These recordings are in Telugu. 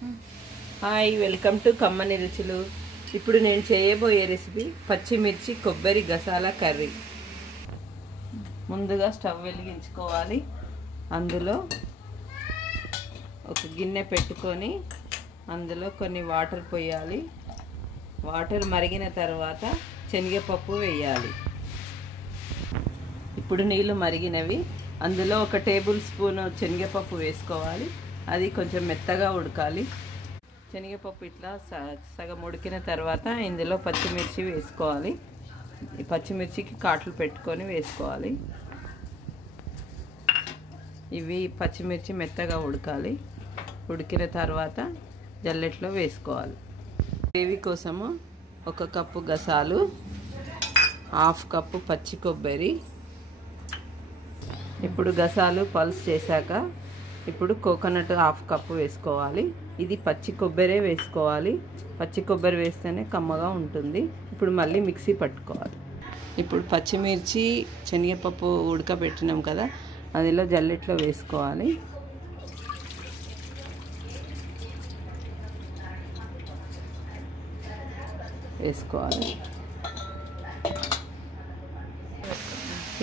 హాయ్, వెల్కమ్ టు కమ్మని రుచులు. ఇప్పుడు నేను చేయబోయే రెసిపీ పచ్చిమిర్చి కొబ్బరి గసాల కర్రీ. ముందుగా స్టవ్ వెలిగించుకోవాలి. అందులో ఒక గిన్నె పెట్టుకొని అందులో కొన్ని వాటర్ పోయాలి. వాటర్ మరిగిన తర్వాత శనగపప్పు వేయాలి. ఇప్పుడు నీళ్ళు మరిగినవి. అందులో ఒక టేబుల్ స్పూన్ శనగపప్పు వేసుకోవాలి. అది కొంచెం మెత్తగా ఉడకాలి. శనగపప్పు ఇట్లా సగం ఉడికిన తర్వాత ఇందులో పచ్చిమిర్చి వేసుకోవాలి. ఈ పచ్చిమిర్చికి కాట్లు పెట్టుకొని వేసుకోవాలి. ఇవి పచ్చిమిర్చి మెత్తగా ఉడకాలి. ఉడికిన తర్వాత జల్లెట్లో వేసుకోవాలి. గ్రేవీ కోసము 1 కప్పు గసాలు, 1/2 కప్పు పచ్చి కొబ్బరి. ఇప్పుడు గసాలు పల్స్ చేశాక ఇప్పుడు కోకోనట్ 1/2 కప్పు వేసుకోవాలి. ఇది పచ్చి కొబ్బరే వేసుకోవాలి. పచ్చి కొబ్బరి వేస్తేనే కమ్మగా ఉంటుంది. ఇప్పుడు మళ్ళీ మిక్సీ పట్టుకోవాలి. ఇప్పుడు పచ్చిమిర్చి శనగపప్పు ఉడకబెట్టినాం కదా, అందులో జల్లెట్లో వేసుకోవాలి.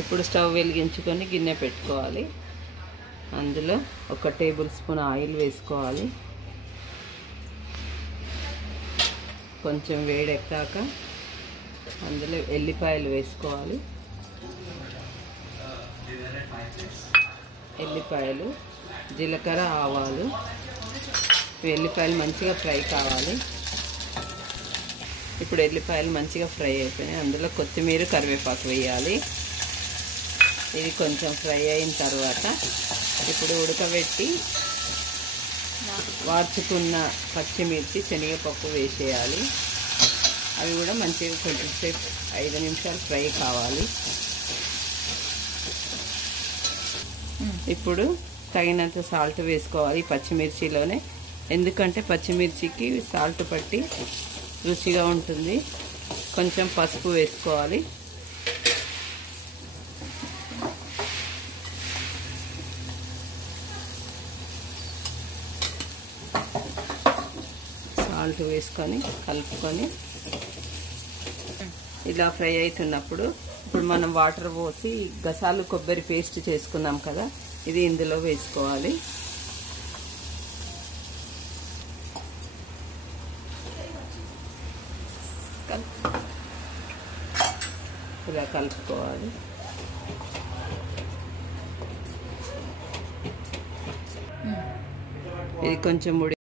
ఇప్పుడు స్టవ్ వెలిగించుకొని గిన్నె పెట్టుకోవాలి. అందులో 1 టేబుల్ స్పూన్ ఆయిల్ వేసుకోవాలి. కొంచెం వేడెక్కాక అందులో ఎల్లిపాయలు వేసుకోవాలి. ఎల్లిపాయలు, జీలకర్ర, ఆవాలు. ఎల్లిపాయలు మంచిగా ఫ్రై కావాలి. ఇప్పుడు ఎల్లిపాయలు మంచిగా ఫ్రై అయిపోయినాయి. అందులో కొత్తిమీర, కరివేపాకు వేయాలి. ఇది కొంచెం ఫ్రై అయిన తర్వాత ఇప్పుడు ఉడకబెట్టి వార్చుకున్న పచ్చిమిర్చి, శనగపప్పు వేసేయాలి. అవి కూడా మంచిగా కొంచెం సేపు 5 నిమిషాలు ఫ్రై కావాలి. ఇప్పుడు తగినంత సాల్ట్ వేసుకోవాలి పచ్చిమిర్చిలోనే, ఎందుకంటే పచ్చిమిర్చికి సాల్ట్ పట్టి రుచిగా ఉంటుంది. కొంచెం పసుపు వేసుకోవాలి. సాల్ట్ వేసుకొని కలుపుకొని ఇలా ఫ్రై అవుతున్నప్పుడు ఇప్పుడు మనం వాటర్ పోసి గసాలు కొబ్బరి పేస్ట్ చేసుకున్నాం కదా, ఇది ఇందులో వేసుకోవాలి. ఇలా కలుపుకోవాలి. ఇది కొంచెం